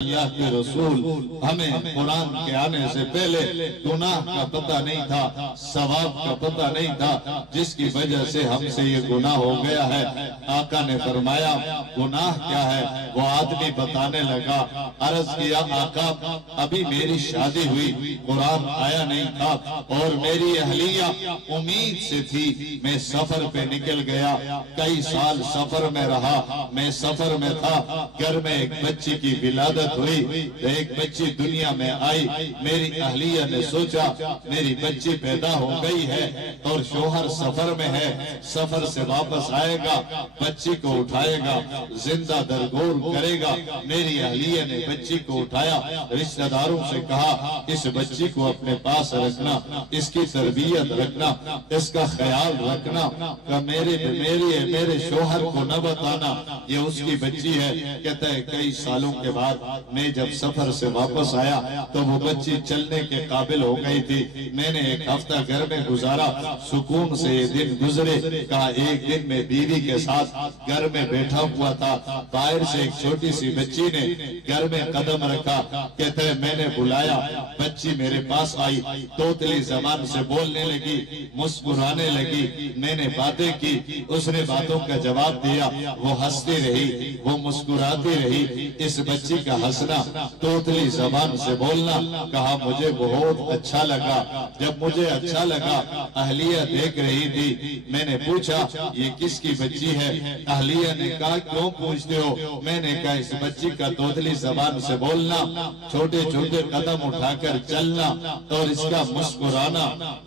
اللہ کے رسول ہمیں قرآن کے آنے سے پہلے گناہ کا پتہ نہیں تھا، ثواب کا پتہ نہیں تھا، جس کی وجہ سے ہم سے یہ گناہ ہو گیا ہے۔ آقا نے فرمایا گناہ کیا ہے؟ وہ آدمی بتانے لگا، عرض کیا آقا ابھی میری شادی ہوئی، قرآن آیا نہیں تھا اور میری اہلیہ امید سے تھی، میں سفر پہ نکل گیا، کئی سال سفر میں رہا، میں سفر میں تھا، گھر میں ایک بچی کی ولادت ہوئی، ایک بچی دنیا میں آئی، میری اہلیہ نے سوچا میری بچی پیدا ہو گئی ہے اور شوہر سفر میں ہے، سفر سے واپس آئے گا، بچی کو اٹھائے گا، زندہ درگور کرے گا۔ میری اہلیہ نے بچی کو اٹھایا، رشتہ داروں سے کہا اس بچی کو اپنے پاس رکھنا، اس کی تربیت رکھنا، اس کا خیال رکھنا، کہ میرے شوہر کو نہ بتانا یہ اس کی بچی ہے۔ کہتا ہے کئی سالوں کے بعد میں جب سفر سے واپس آیا تو وہ بچی چلنے کے قابل ہو گئی تھی، میں نے ایک ہفتہ گھر میں گزارا، سکون سے یہ دن گزرے۔ کہا ایک دن میں بیوی کے ساتھ گھر میں بیٹھا ہوا تھا، باہر سے ایک چھوٹی سی بچی نے گھر میں قدم رکھا، کہتا ہے میں نے بلایا، بچی میرے پاس آئی، توتلی زبان سے بولنے لگی، مسکرانے لگی، میں نے باتیں کی، اس نے باتوں کا جواب دیا، وہ ہنستی رہی، وہ مسکراتی رہی۔ اس بچی کا ہنسنا، توتلی زبان سے بولنا، کہا مجھے بہت اچھا لگا۔ جب مجھے اچھا لگا، اہلیہ دیکھ رہی تھی، میں نے پوچھا یہ کس کی بچی ہے؟ اہلیہ نے کہا کیوں پوچھتے ہو؟ میں نے کہا اس بچی کا توتلی زبان سے بولنا، چھوٹے چھوٹے قدم اٹھا کر چلنا اور اس کا مسکرانا،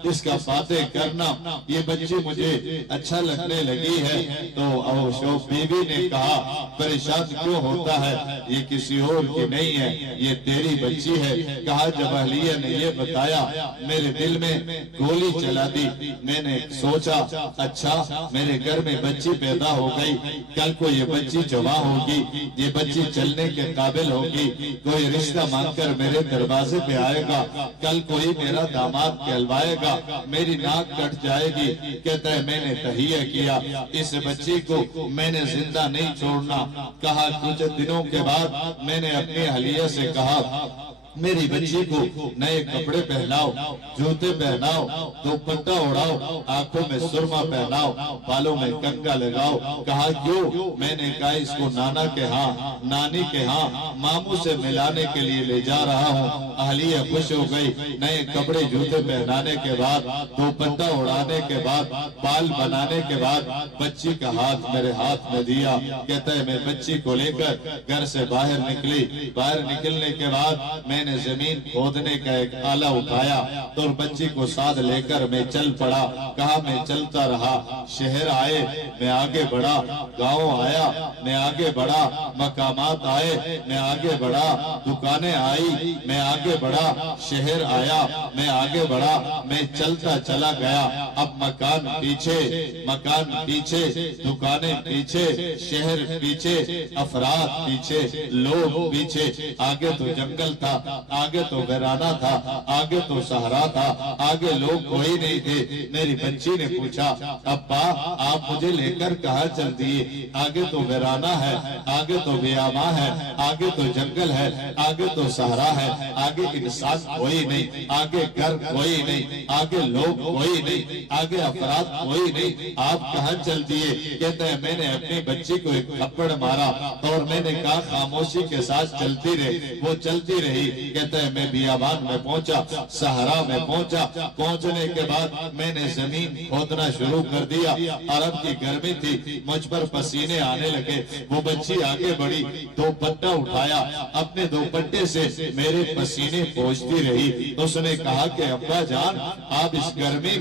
اس کا باتیں کرنا، یہ بچی مجھے اچھا لگنے لگی ہے۔ تو بیوی نے کہا پریشان کیوں ہوتا ہے؟ یہ کسی اور کی نہیں ہے، یہ تیری بچی ہے۔ کہا جب اہلیہ نے یہ بتایا میرے دل میں گولی چلا دی، میں نے سوچا اچھا میرے گھر میں بچی پیدا ہو گئی، کل کو یہ بچی جوان ہوگی، یہ بچی چلنے کے قابل ہوگی، کوئی رشتہ مانگ کر میرے دروازے پہ آئے گا، کل کوئی میرا داماد کہلوائے گا، میری ناک کٹ جائے گی۔ کہتا ہے میں نے تہیہ کیا اس بچی کو میں نے زندہ نہیں چھوڑنا۔ کہا کچھ دنوں کے بعد میں نے اپنی اہلیہ سے کہا میری بچی کو نئے کپڑے پہناؤ، جوتے پہناؤ، دوپٹہ اڑاؤ، آنکھوں میں سرما پہناؤ، بالوں میں کنگا لگاؤ۔ کہا کیوں؟ میں نے کہا اس کو نانا کے ہاں، نانی کے ہاں، ماموں سے ملانے کے لیے لے جا رہا ہوں۔ اہلیہ خوش ہو گئی، نئے کپڑے جوتے پہنانے کے بعد، دوپٹہ اڑانے کے بعد، بال بنانے کے بعد بچی کا ہاتھ میرے ہاتھ میں دیا۔ کہتا ہے میں بچی کو لے کر گھر سے باہر نکلی، باہر نکلنے کے بعد میں نے زمین کھودنے کا ایک آلہ اٹھایا اور بچی کو ساتھ لے کر میں چل پڑا۔ کہا میں چلتا رہا، شہر آئے میں آگے بڑھا، گاؤں آیا میں آگے بڑھا، مقامات آئے میں آگے بڑھا، دکانیں آئی میں آگے بڑھا، شہر آیا میں آگے بڑھا، میں چلتا چلا گیا۔ اب مکان پیچھے، دکانیں پیچھے، شہر پیچھے، افراد پیچھے، لوگ پیچھے، آگے تو جنگل تھا، آگے تو ویرانہ تھا، آگے تو صحرا تھا، آگے لوگ کوئی نہیں تھے۔ میری بچی نے پوچھا ابا آپ مجھے لے کر کہاں چل دیے؟ آگے تو ویرانہ ہے، آگے تو بیاباں ہے، آگے تو جنگل ہے، آگے تو صحرا ہے، آگے انسان کوئی نہیں، آگے گھر کوئی نہیں، آگے لوگ کوئی نہیں، آگے افراد کوئی نہیں، آپ کہاں چل دیے؟ کہتا ہے میں نے اپنی بچی کو ایک تھپڑ مارا اور میں نے کہا خاموشی کے ساتھ چلتی رہے، وہ چلتی رہی۔ کہتا ہے میں بیابان میں پہنچا، صحرا میں پہنچا، پہنچنے کے بعد میں نے زمین کھودنا شروع کر دیا، عرب کی گرمی تھی، مجھ پر پسینے آنے لگے، وہ بچی آگے بڑھی، دوپٹہ اٹھایا، اپنے دوپٹے سے میرے پسینے پہنچتی رہی۔ اس نے کہا کہ ابا جان آپ اس گرمی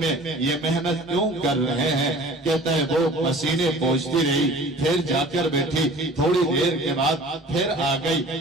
میں یہ محنت کیوں کر رہے ہیں؟ کہتا ہے وہ پسینے پہنچتی رہی، پھر جا کر بیٹھی، تھوڑی دیر کے بعد پھر آ گئی،